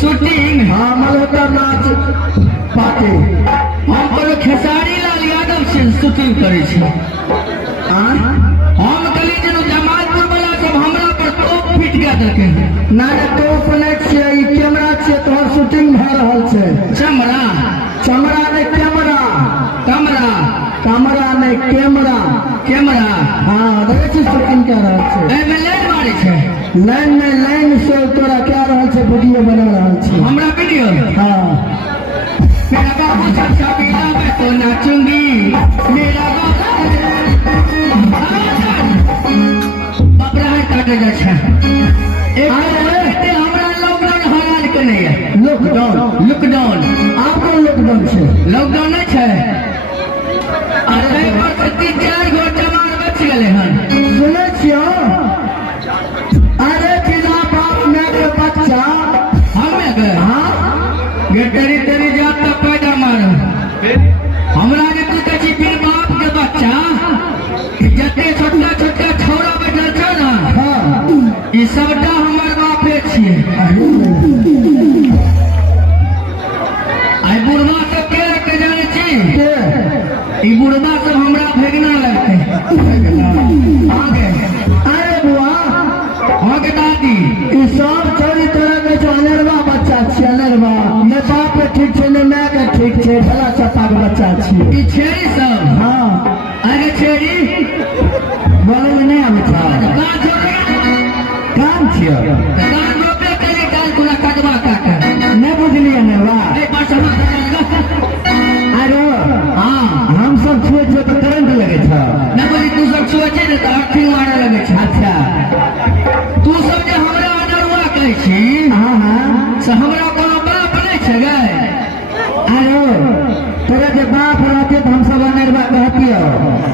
Shooting हाँ मल्होत्रा नाच party हम कोनो खेसारी लाल यादव से शूटिंग करे छी। हम कहली जे जमालपुर वाला सब हमरा पर तोप फिट के देलकै। ना तो प्लेट से ई कैमरा से तोहर शूटिंग भ रहल छै। चमड़ा चमड़ा ने कैमरा कमरा कैमरा ने कैमरा कैमरा हाँ देखे छी शूटिंग कर रहल छै। एमे लाइन मारे छै। लाइन में लाइन से तोरा क्या रहल छै वीडियो बना रहल छै। हमरा वीडियो हाँ मेरा बाबू चाचा बिना मैं तो नाचूंगी मेरा बाबरा है काटे जा छै। एक हमरा लॉकडाउन हराल के नहीं है। लॉकडाउन आपको लॉकडाउन छै। लॉकडाउन नहीं छै। अरे पर 3-4 गो जवान बच गेले हन। सुने छियो अरे बिना बाप माँ के बच्चा हमें गए हाँ ये तेरी जात का पैदा मार हमरा के तू कची फिर बाप के बच्चा जते छोटका छोटका छौरा बैठल छ ना हाँ ई सबटा हमर बापे छिए। आई बुढ़वा सब के रख जाने छी। ई बुढ़वा सब हमरा भेगना लगते आगे। अरे बुआ हाँ के दादी ई सब छोरी तोरा के जो अनरवा बच्चा छी। अनरवा ने बाप के ठीक छै ने माँ के ठीक छै। भला चप्पा के बच्चा छी। ई छेरी सब हाँ अरे छेरी बोले में नहीं आवे था कान छोड़े काम छियो कान रोपे करे कान गुना कटवा काट नहीं बुझलिए ने बा ए परसमा अरे हाँ हम सब छुए छुए तो करंट लगे था। ना बोली तू सब सोचे ने तो अर्थिंग मारे लगे छ। अच्छा तू सब जे हमरा अनरुआ कहै छी हाँ हाँ से हमरा कोनो बाप नहीं छै गए। अरे तोरा के बाप रहते तो हम सब अनरवा कहतियो।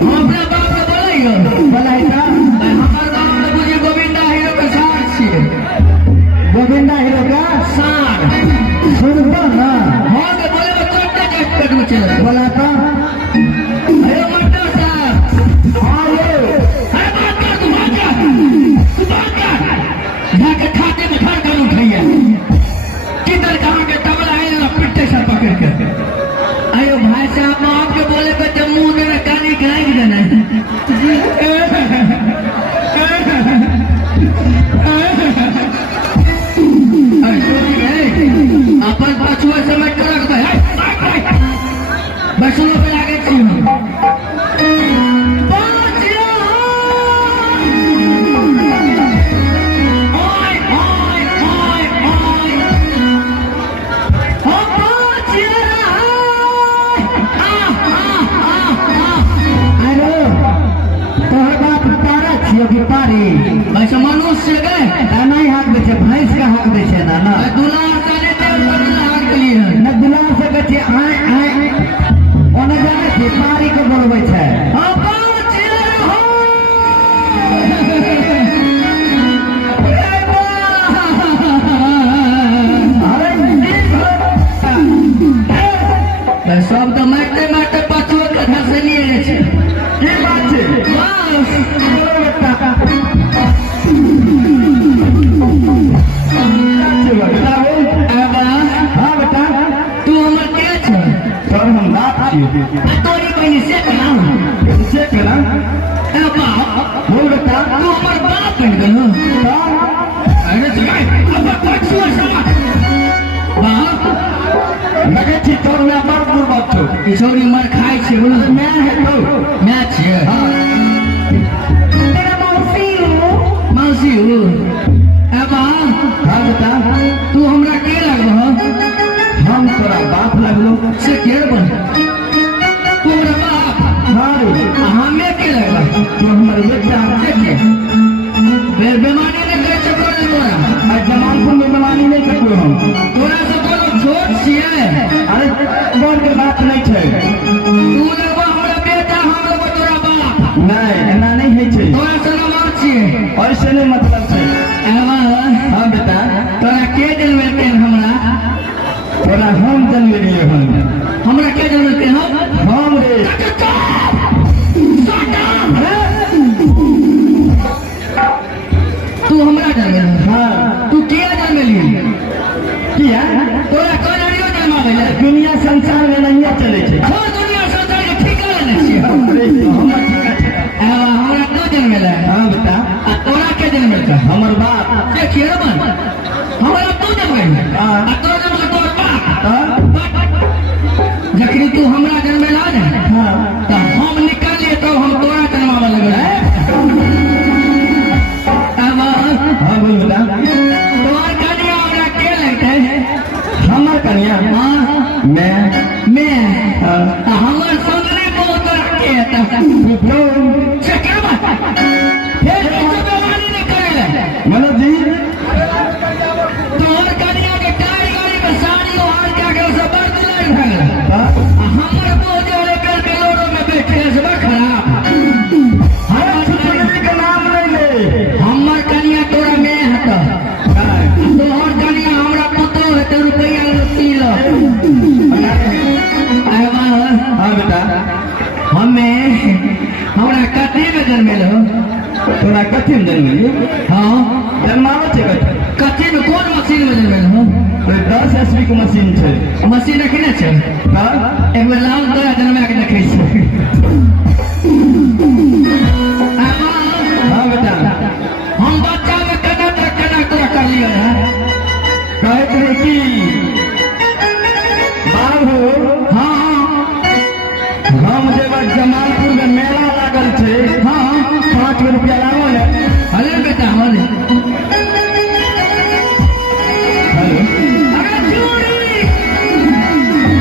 हम अपना बाप के बोलैयो बोलाई था हमर बाप तो बुझी गोविंदा हीरो के सार छिए। गोविंदा हीरो का सार सुनबो ना हाँ के बोले में चोटे के पेट में चले बोला था अरे मर्दा साहब हाँ ये अरे बात कर तू बात कर जाके खाते में घर कर उठाइए किधर कहाँ के तबला है ना पिट्टे से पकड़ के। अरे भाई साहब आपके बोले पे जब मुंह में काली गिराई देना अपन पछुआ समय करक बसुआ पे लागे छी पारी वैसे मनुष्य गए नहीं हाथ दे छै भैंस का हाथ दे छै ना ना दुलार साले हाथ के लिए न दुलार से कहै छै आय आय ओने जाने छै पारी के बोलबै छै। सब तो मारते मारते पछुआ के धसलिए छै। की बात छै बोलो बेटा हाँ बेटा तू हमर के छ तोर हम बाप छियै। तोरी बहनी से कना से केना ए बाप बोल बेटा तू हमर बाप बन गेलो। अरे अब पछुआ समा बाप लगे छी तोर में बड़ बुर्बक छौ। किशोरी मर खाई छै बोलो मैं है तो मैं छिए तेरा मौसी हो ए बाप हाँ बेटा तू हमरा के लगबो हम तोरा बाप लगलो से के बन तू हमरा बाप हाँ रे हमें के लगबो तू हमर बेटा से के बेमानी ने करे चक्कर नहीं तोरा आज जमालपुर में बेमानी नहीं करो हम तोरा से कोनो छोट छिए। अरे बोल के बात नहीं छै। तू लगबो हमरा बेटा हम लगबो तोरा बाप नहीं एना नहीं है छै। तोरा से नमर छिए ऐसे नहीं मतलब छै। एवा हाँ बेटा तोरा के दिल में हमरा तोरा हम जन्म लिए हम हमरा के दिल में जब गई हाँ। आ तो जब तोर बाप हाँ जखनी तू हमरा जन्मे ला ने हाँ तो हम निकल लिए तो हम तोरा जन्मावे लगल है अब हाँ बोल बेटा तोर कनिया हमरा के लगते हमर कन्या हां मैं हाँ हमर सुंदरी को तोरा के है विप्लव से क्या बात फिर तो बेवानी नहीं करे मनोज जी तोर कनिया के टायर गाड़ी में साड़ी और क्या के सब बड़ दिलाई भगल हाँ हमर को जो लेकर बेलोरो में बैठे है सब खराब हर सुंदरी का नाम नहीं ले हमर कनिया तोरा में हत हाँ तोहर कनिया हमरा पुतो है तो रुपया लुटी लो आवा हाँ बेटा हमें हमरा कथी में जन्मेल हो तोरा कथी में जन्मली हाँ जन्मावे छे कथी कथी में कौन मशीन में जन्मेल हो 10 एसपी के मशीन छै मशीन रखने छै हाँ एक बेर लाउन तोरा जन्मा के देखै छै हाँ बेटा हम बच्चा में कना तोरा कर लियो है कहत रहे कि बाबू हाँ हम जेब जमालपुर में मेला लागल छै हाँ 5 रुपया लागो ने अरे बेटा हले हेलो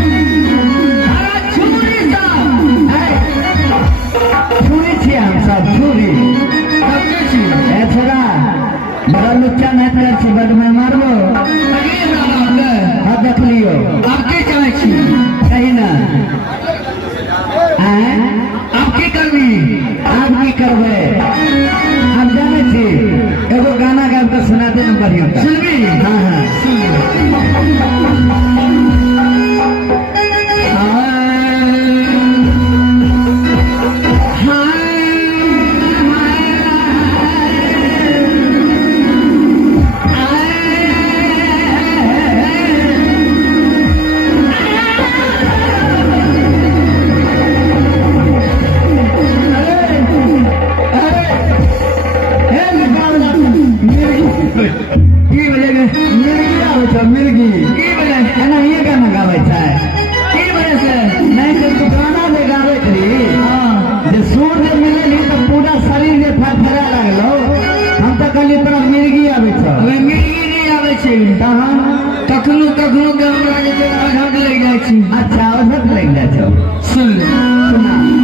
अरे छुरी साहब छुरी छियै हम सब छुरी कब छी ए छोरा बड़ा लुच्चा नहीं कर छी बड में मारबो अगे हमरा हाँ देख लियो आप की चाहे छी कही ना आए आप की करबी आप की करबे हम जाने छी एगो गाना गाब के सुनाते न बढ़िया का सुनबी हाँ हाँ मिर्गी की बने एना ये गाना गाबै छै की बने से नहीं तो तू गाना में गाबै रही हाँ जे सुर जे मिलल तो पूरा शरीर जे फरफरा लागलो हम तो कहली तोरा मिर्गी आबै छ अबे मिर्गी नहीं आवे छै तहन कखनो कखनो के हमरा जे आघात लग जाइ छी अच्छा ओझत लग जाइ छौ सुन ले सुना